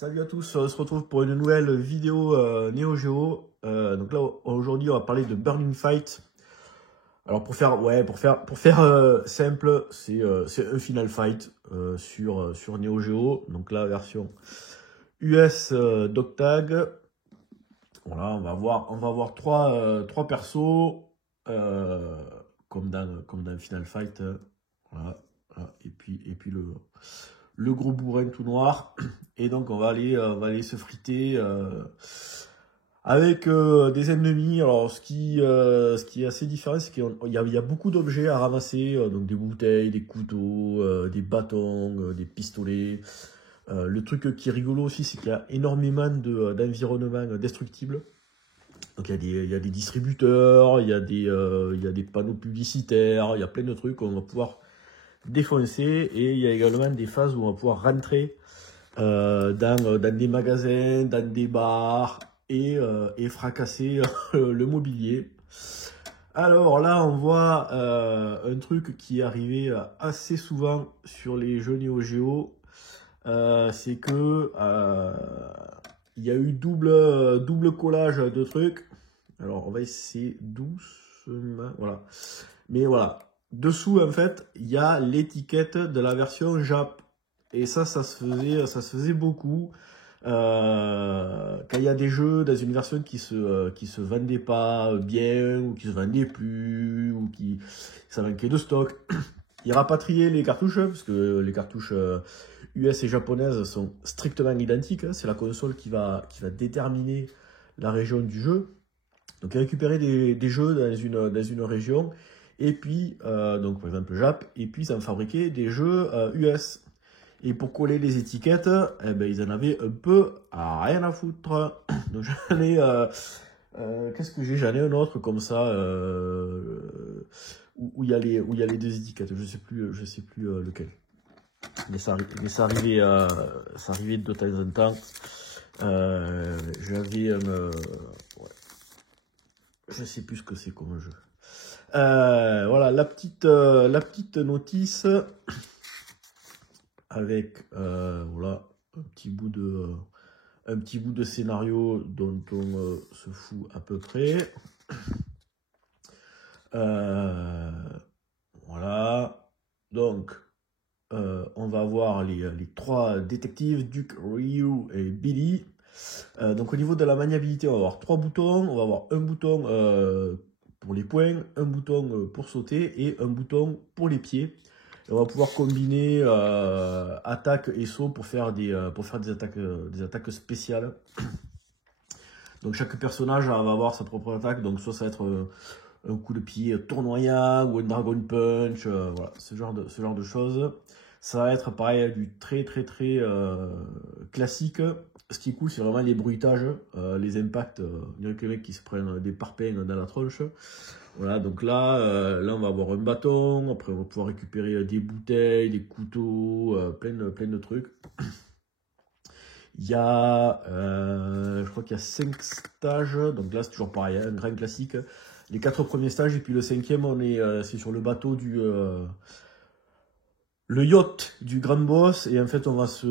Salut à tous, on se retrouve pour une nouvelle vidéo Neo Geo. Donc là aujourd'hui on va parler de Burning Fight. Alors pour faire simple, c'est un Final Fight sur Neo Geo. Donc la version US d'Octag. Voilà, on va voir trois persos comme dans Final Fight. Voilà, voilà. Et puis le gros bourrin tout noir. Et donc on va aller se friter avec des ennemis. Alors ce qui est assez différent, c'est qu'il y a beaucoup d'objets à ramasser, donc des bouteilles, des couteaux, des bâtons, des pistolets. Le truc qui est rigolo aussi, c'est qu'il y a énormément d'environnements destructibles. Donc il y a des distributeurs, il y a des panneaux publicitaires, il y a plein de trucs qu'on va pouvoir défoncer. Et il y a également des phases où on va pouvoir rentrer dans des magasins, dans des bars et fracasser le mobilier. Alors là, on voit un truc qui est arrivé assez souvent sur les jeux Neo Geo. C'est que il y a eu double collage de trucs. Alors on va essayer doucement, voilà. Mais voilà, dessous en fait, il y a l'étiquette de la version Jap. Et ça se faisait beaucoup. Quand il y a des jeux dans une version qui se vendait pas bien, ou qui se vendait plus, ou qui ça manquait de stock, ils rapatriaient les cartouches, parce que les cartouches US et japonaises sont strictement identiques. C'est la console qui va déterminer la région du jeu. Donc ils récupéraient des jeux dans une région, et puis, donc par exemple Jap, et puis ça en fabriquait des jeux US. Et pour coller les étiquettes, eh ben, ils en avaient un peu rien à foutre. Donc j'en ai, qu'est-ce que j'ai? J'en ai un autre comme ça, où il y a les deux étiquettes. Je sais plus lequel. Mais ça arrivait de temps en temps. J'avais ouais, je sais plus ce que c'est comme jeu. Voilà la petite notice avec voilà un petit bout de scénario dont on se fout à peu près. Voilà, donc on va voir les trois détectives, Duke, Ryu et Billy. Donc au niveau de la maniabilité, on va avoir trois boutons. On va avoir un bouton pour les poings, un bouton pour sauter et un bouton pour les pieds. Et on va pouvoir combiner attaque et saut pour faire des attaques spéciales. Donc chaque personnage va avoir sa propre attaque. Donc soit ça va être un coup de pied tournoyant ou un dragon punch, voilà, ce genre de choses. Ça va être pareil du très classique. Ce qui est cool, c'est vraiment les bruitages, les impacts. Il y a que les mecs qui se prennent des parpaings dans la tronche. Voilà, donc là on va avoir un bâton. Après, on va pouvoir récupérer des bouteilles, des couteaux, plein de trucs. Il y a, je crois qu'il y a 5 stages. Donc là, c'est toujours pareil, un grand classique. Les 4 premiers stages, et puis le 5e, c'est sur le bateau le yacht du grand boss. Et en fait, on va se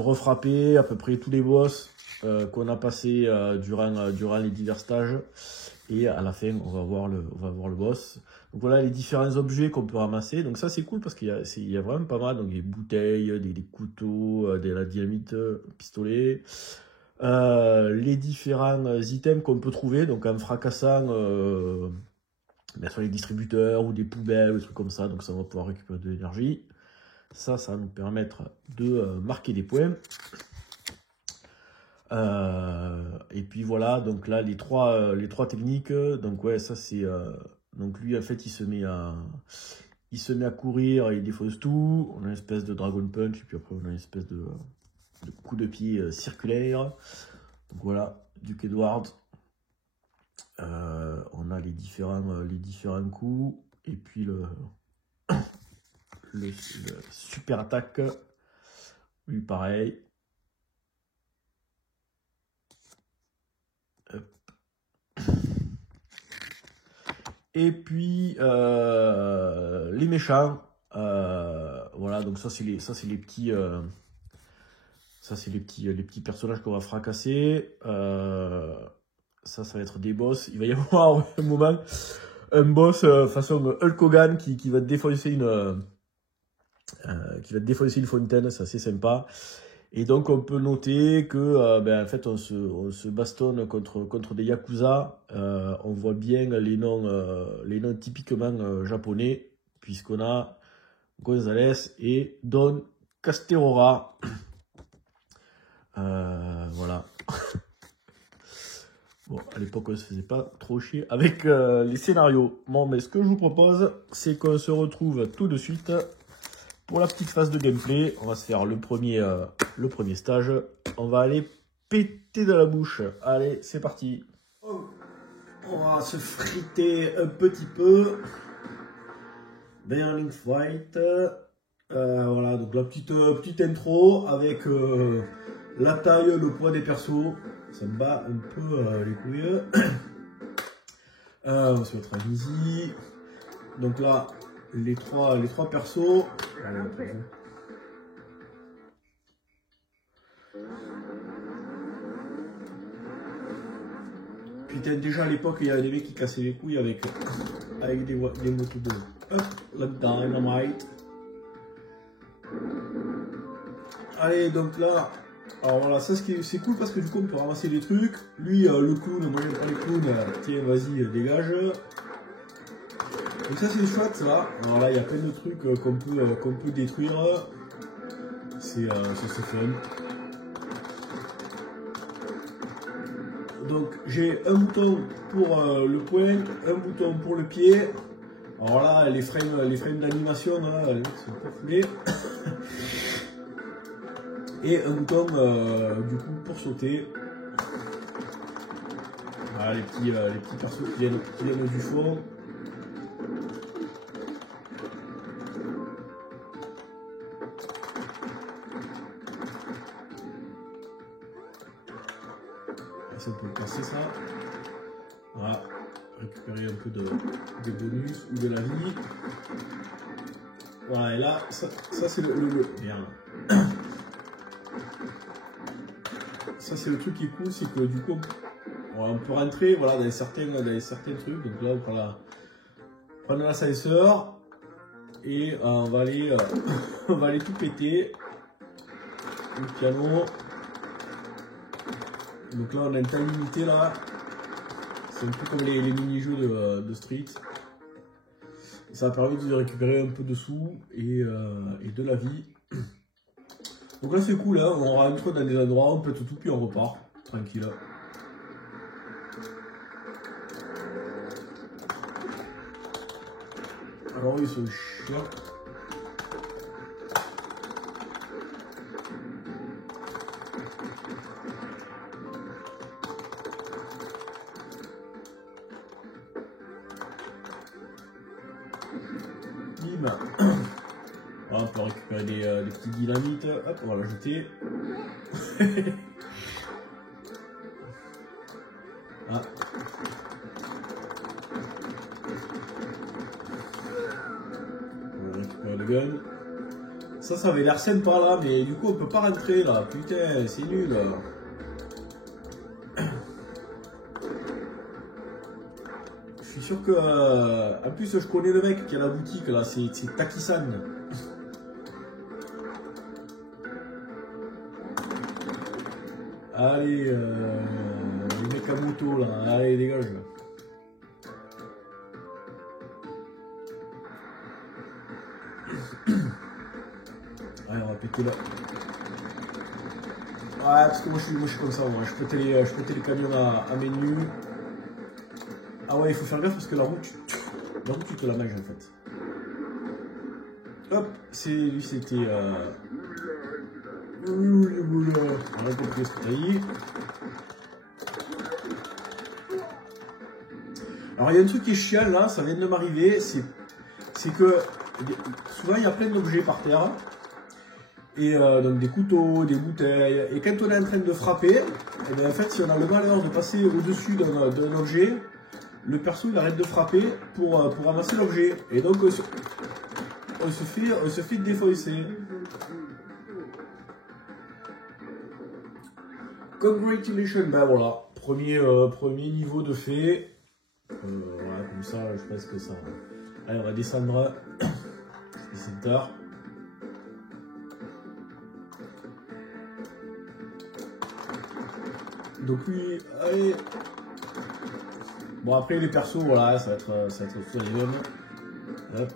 refrapper à peu près tous les boss qu'on a passé durant les divers stages. Et à la fin, on va voir le boss. Donc voilà les différents objets qu'on peut ramasser. Donc ça, c'est cool parce qu'il y a vraiment pas mal. Donc des bouteilles, des couteaux, de la dynamite, pistolet. Les différents items qu'on peut trouver. Donc en fracassant sur les distributeurs ou des poubelles, des trucs comme ça. Donc ça, on va pouvoir récupérer de l'énergie. Ça va nous permettre de marquer des points. Et puis voilà, donc là les trois techniques. Donc ouais, ça c'est donc lui en fait il se met à courir, il défausse tout. On a une espèce de dragon punch, et puis après on a une espèce de coup de pied circulaire. Donc voilà, Duke Edward. On a les différents coups, et puis le super attaque, lui pareil. Et puis les méchants, voilà, donc ça c'est les petits Ça, c'est les petits personnages qu'on va fracasser. Ça va être des boss. Il va y avoir un moment, un boss façon Hulk Hogan qui va défoncer une fontaine. C'est assez sympa. Et donc, on peut noter que, en fait, on se bastonne contre des Yakuza. On voit bien les noms typiquement japonais, puisqu'on a Gonzalez et Don Casterora. Voilà. Bon, à l'époque, on se faisait pas trop chier avec les scénarios. Bon, mais ce que je vous propose, c'est qu'on se retrouve tout de suite pour la petite phase de gameplay. On va se faire le premier stage. On va aller péter de la bouche. Allez, c'est parti. On va se friter un petit peu. Burning Fight. Voilà, donc la petite intro avec la taille, le poids des persos. Ça me bat un peu les couilles. On va se mettre à easy. Donc là, les trois persos. Putain, déjà à l'époque, il y avait des mecs qui cassaient les couilles avec des motos de. Hop, la dynamite. Allez, donc là. Alors voilà, ça c'est cool parce que du coup on peut ramasser des trucs. Lui, le clown, moi j'aime pas les clowns, tiens vas-y, dégage. Donc ça c'est chouette ça. Alors là il y a plein de trucs qu'on peut détruire. C'est fun. Donc j'ai un bouton pour le poing, un bouton pour le pied. Alors là les frames d'animation, là, sont pas foulés. Et un bouton du coup pour sauter. Voilà les petits persos qui viennent du fond. Ça on peut le passer ça. Voilà. Récupérer un peu de bonus ou de la vie. Voilà et là ça c'est le merde. Ça c'est le truc qui est cool, c'est que du coup on peut rentrer voilà, dans certains trucs. Donc là on prend l'ascenseur et on va aller tout péter. Le piano. Donc là on a une taille limitée là. C'est un peu comme les mini-jeux de Street. Et ça va permettre de récupérer un peu de sous et de la vie. Donc là c'est cool, hein, on rentre dans des endroits, on pète tout puis on repart, tranquille. Alors ils sont chiants. Bim. Voilà, on peut récupérer des petits dynamites. Hop, on va l'ajouter. Ah. On va récupérer le gun. Ça avait l'air sympa là, mais du coup on peut pas rentrer là. Putain, c'est nul. Je suis sûr que. En plus, je connais le mec qui a la boutique là, c'est Taki-san. Allez, les mecs à moto là, allez, dégage. Allez, on va péter là. Ouais, parce que moi je suis comme ça, moi. Je pétais les camions à menu. Ah ouais, il faut faire gaffe parce que la route, tu te la manges en fait. Hop, lui c'était. On a compris ce que t'as dit. Alors il y a un truc qui est chiant là, ça vient de m'arriver, c'est que souvent il y a plein d'objets par terre. Et donc des couteaux, des bouteilles. Et quand on est en train de frapper, et bien en fait si on a le malheur de passer au-dessus d'un objet, le perso il arrête de frapper pour ramasser l'objet. Et donc on se fait défoncer. Congratulations, ben voilà, premier niveau de fait. Voilà, comme ça, je pense que ça... Allez, on va descendre. C'est tard. Donc oui, allez. Bon, après les persos, voilà, ça va être tout les mêmes. Hop.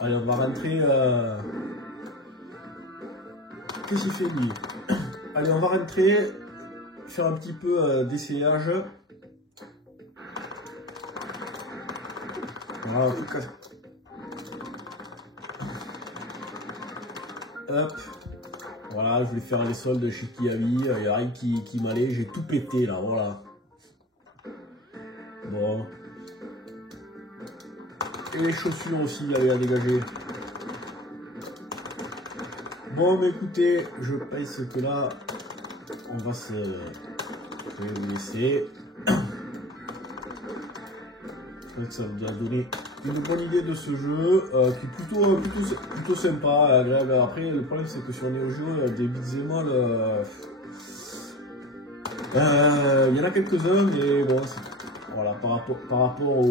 Allez, on va rentrer... Qu'est-ce qu'il fait lui? Allez, on va rentrer, faire un petit peu d'essayage. Voilà, en tout cas. Hop. Voilà, je voulais faire les soldes chez Kiavi. Il n'y a rien qui m'allait. J'ai tout pété là, voilà. Bon. Et les chaussures aussi, allez à dégager. Bon, mais écoutez, je pense que là, on va se... Je vais vous laisser. Je pense que ça vous a donné une bonne idée de ce jeu, qui est plutôt sympa, agréable. Après, le problème, c'est que si on est au jeu des beat'em all, il y en a quelques-uns, mais bon, voilà, par rapport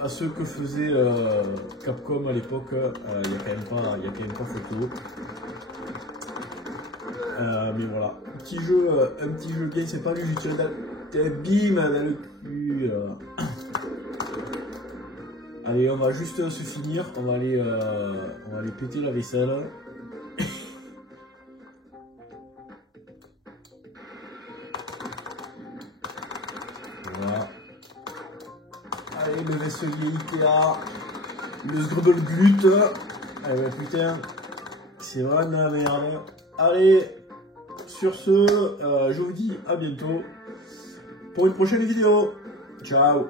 à ce que faisait Capcom à l'époque, il n'y a quand même pas photo. Mais voilà, un petit jeu game, c'est pas lui, je tire bim dans le cul. Allez, on va juste se finir, on va aller péter la vaisselle. Voilà. Allez, le vaisselier Ikea, le Sgrubelglut. Ah bah putain, c'est vraiment de la merde. Allez, sur ce, je vous dis à bientôt pour une prochaine vidéo. Ciao.